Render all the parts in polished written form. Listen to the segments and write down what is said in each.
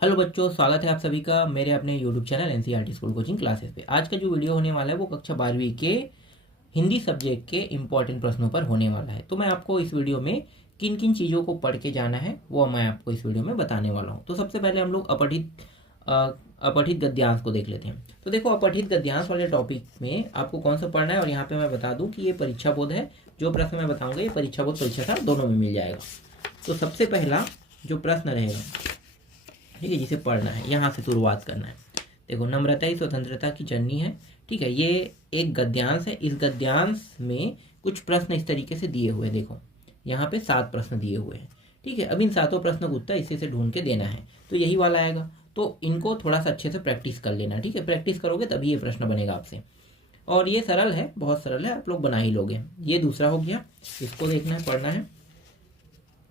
Hello बच्चों, स्वागत है आप सभी का मेरे अपने YouTube channel NCERT school coaching classes पे। आज का जो वीडियो होने वाला है वो कक्षा 12वीं के हिंदी सब्जेक्ट के इंपॉर्टेंट प्रश्नों पर होने वाला है। तो मैं आपको इस वीडियो में किन किन चीज़ों को पढ़ के जाना है वो मैं आपको इस वीडियो में बताने वाला हूँ। तो सबसे पहले हम लोग अपठित गद्यांश को देख लेते हैं। तो देखो, अपठित गद्यांश वाले टॉपिक में आपको कौन सा पढ़ना है, और यहाँ पे मैं बता दूँ कि ये परीक्षा बोध है। जो प्रश्न मैं बताऊँगा ये परीक्षा बोध परीक्षा था दोनों में मिल जाएगा। तो सबसे पहला जो प्रश्न रहेगा, ठीक है, जिसे पढ़ना है, यहाँ से शुरुआत करना है। देखो, नम्रता ही स्वतंत्रता की जननी है। ठीक है, ये एक गद्यांश है। इस गद्यांश में कुछ प्रश्न इस तरीके से दिए हुए हैं। देखो, यहाँ पे 7 प्रश्न दिए हुए हैं। ठीक है, अब इन 7 प्रश्नों का उत्तर इसी से ढूंढ के देना है। तो यही वाला आएगा। तो इनको थोड़ा सा अच्छे से प्रैक्टिस कर लेना। ठीक है, प्रैक्टिस करोगे तभी ये प्रश्न बनेगा आपसे। और ये सरल है, बहुत सरल है, आप लोग बना ही लोगे। ये दूसरा हो गया, इसको देखना है, पढ़ना है।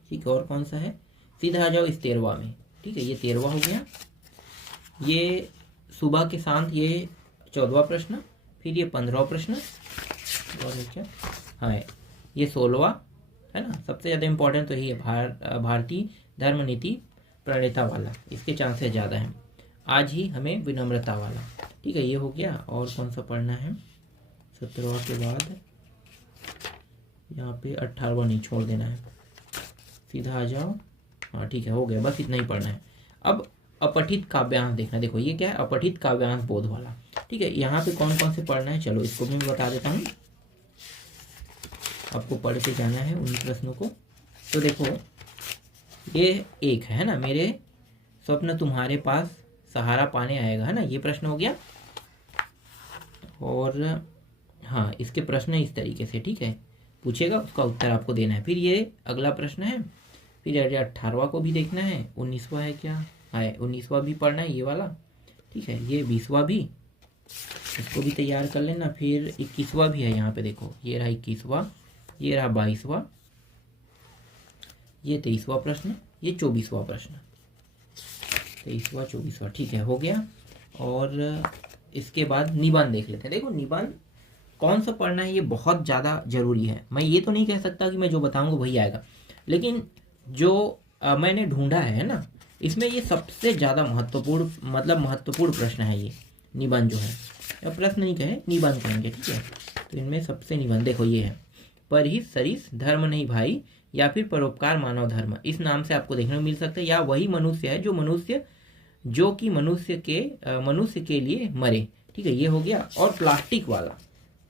ठीक है, और कौन सा है, सीधा आ जाओ इस 13वां में। ठीक है, ये 13वां हो गया। ये सुबह के शांत, ये 14वां प्रश्न। फिर ये 15वां प्रश्न, और है क्या, हाँ, ये 16वां है ना। सबसे ज़्यादा इंपॉर्टेंट तो यही है, भारतीय धर्म नीति प्रणेता वाला, इसके चांसेस ज़्यादा हैं। आज ही हमें विनम्रता वाला। ठीक है, ये हो गया। और कौन सा पढ़ना है, 17वां के बाद यहाँ पे 18वां नहीं छोड़ देना है, सीधा आ जाओ। हाँ ठीक है, हो गया, बस इतना ही पढ़ना है। अब अपठित काव्यांश देखना। देखो, ये क्या है, अपठित काव्यांश बोध वाला। ठीक है, यहाँ पे कौन कौन से पढ़ना है, चलो इसको भी मैं बता देता हूँ। आपको पढ़ के जाना है उन प्रश्नों को। तो देखो, ये एक है ना, मेरे स्वप्न तुम्हारे पास सहारा पाने आएगा, है ना, ये प्रश्न हो गया। और हाँ, इसके प्रश्न इस तरीके से, ठीक है, पूछेगा, उसका उत्तर आपको देना है। फिर ये अगला प्रश्न है। फिर 18वां को भी देखना है। 19वां है क्या, है 19वां भी पढ़ना है, ये वाला। ठीक है, ये 20वां भी, इसको भी तैयार कर लेना। फिर 21वां भी है, यहाँ पे देखो, ये रहा 21वां, ये रहा 22वां, ये 23वां प्रश्न, ये 24वां प्रश्न, 23वां 24वां। ठीक है, हो गया। और इसके बाद निबंध देख लेते हैं। देखो, निबंध कौन सा पढ़ना है ये बहुत ज़्यादा ज़रूरी है। मैं ये तो नहीं कह सकता कि मैं जो बताऊँगा वही आएगा, लेकिन जो मैंने ढूंढा है ना, इसमें ये सबसे ज़्यादा महत्वपूर्ण, मतलब महत्वपूर्ण प्रश्न है ये निबंध जो है, या प्रश्न नहीं कहे, निबंध कहेंगे। ठीक है, तो इनमें सबसे निबंध देखो ये है, परहित सरिस धर्म नहीं भाई, या फिर परोपकार मानव धर्म, इस नाम से आपको देखने को मिल सकता है। या वही मनुष्य है जो कि मनुष्य के लिए मरे। ठीक है, ये हो गया। और प्लास्टिक वाला,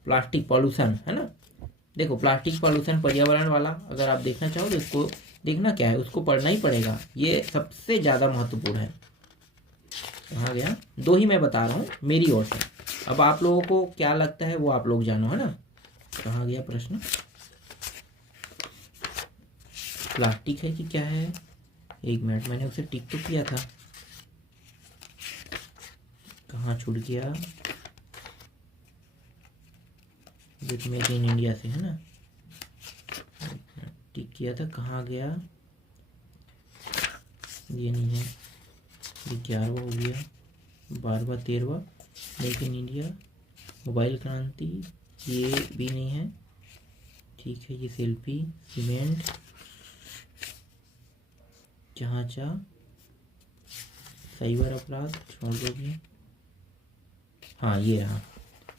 प्लास्टिक पॉल्यूशन है ना। देखो, प्लास्टिक पॉल्यूशन पर्यावरण वाला अगर आप देखना चाहो तो इसको देखना क्या है, उसको पढ़ना ही पड़ेगा। ये सबसे ज़्यादा महत्वपूर्ण है। कहाँ गया, 2 ही मैं बता रहा हूँ मेरी ओर से। अब आप लोगों को क्या लगता है वो आप लोग जानो, है ना। कहाँ गया प्रश्न, प्लास्टिक है कि क्या है, 1 मिनट, मैंने उसे टिक तो किया था, कहाँ छूट गया, विथ मेड इन इंडिया से, है ना, टिक किया था, कहाँ गया, ये नहीं है, ये 11वां हो गया, 12वां 13वां, मेक इन इंडिया, मोबाइल क्रांति, ये भी नहीं है। ठीक है, ये सेल्फी, सीमेंट, जहाचा, साइबर अपराध, छोड़ दोगे, हाँ ये रहा।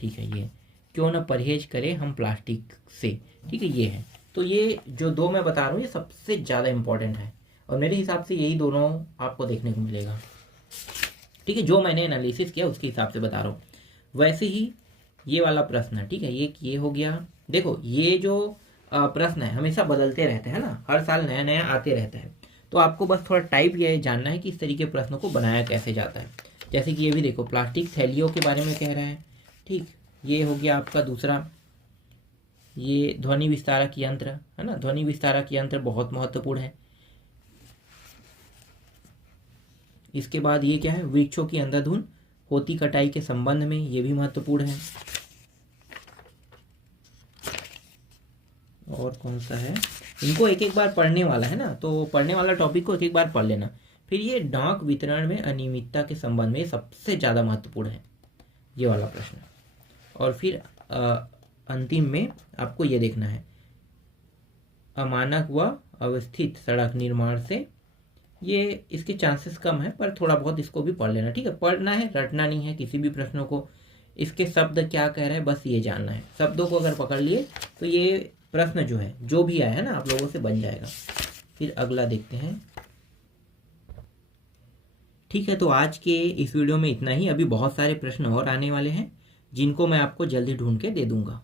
ठीक है, ये क्यों ना परहेज करें हम प्लास्टिक से। ठीक है, ये है। तो ये जो 2 मैं बता रहा हूँ ये सबसे ज़्यादा इंपॉर्टेंट है, और मेरे हिसाब से यही दोनों आपको देखने को मिलेगा। ठीक है, जो मैंने एनालिसिस किया उसके हिसाब से बता रहा हूँ। वैसे ही ये वाला प्रश्न है, ठीक है, ये हो गया। देखो, ये जो प्रश्न है हमेशा बदलते रहते हैं ना, हर साल नया नया आते रहता है। तो आपको बस थोड़ा टाइप ये जानना है कि इस तरीके के प्रश्नों को बनाया कैसे जाता है। जैसे कि ये भी देखो, प्लास्टिक थैलियों के बारे में कह रहा है। ठीक, ये हो गया आपका दूसरा। ये ध्वनि विस्तारक यंत्र है ना, ध्वनि विस्तारक यंत्र बहुत महत्वपूर्ण है। इसके बाद ये क्या है, वृक्षों की अंधाधुंध होती कटाई के संबंध में, ये भी महत्वपूर्ण है। और कौन सा है, इनको एक एक बार पढ़ने वाला है ना, तो पढ़ने वाला टॉपिक को एक एक बार पढ़ लेना। फिर ये डाक वितरण में अनियमितता के संबंध में सबसे ज़्यादा महत्वपूर्ण है, ये वाला प्रश्न। और फिर अंतिम में आपको ये देखना है, अमानक व अवस्थित सड़क निर्माण से ये इसके चांसेस कम है, पर थोड़ा बहुत इसको भी पढ़ लेना, ठीक है। पढ़ना है, रटना नहीं है किसी भी प्रश्नों को। इसके शब्द क्या कह रहे हैं बस ये जानना है। शब्दों को अगर पकड़ लिए तो ये प्रश्न जो है जो भी आया है ना आप लोगों से बन जाएगा। फिर अगला देखते हैं। ठीक है, तो आज के इस वीडियो में इतना ही। अभी बहुत सारे प्रश्न और आने वाले हैं जिनको मैं आपको जल्दी ढूंढ के दे दूंगा।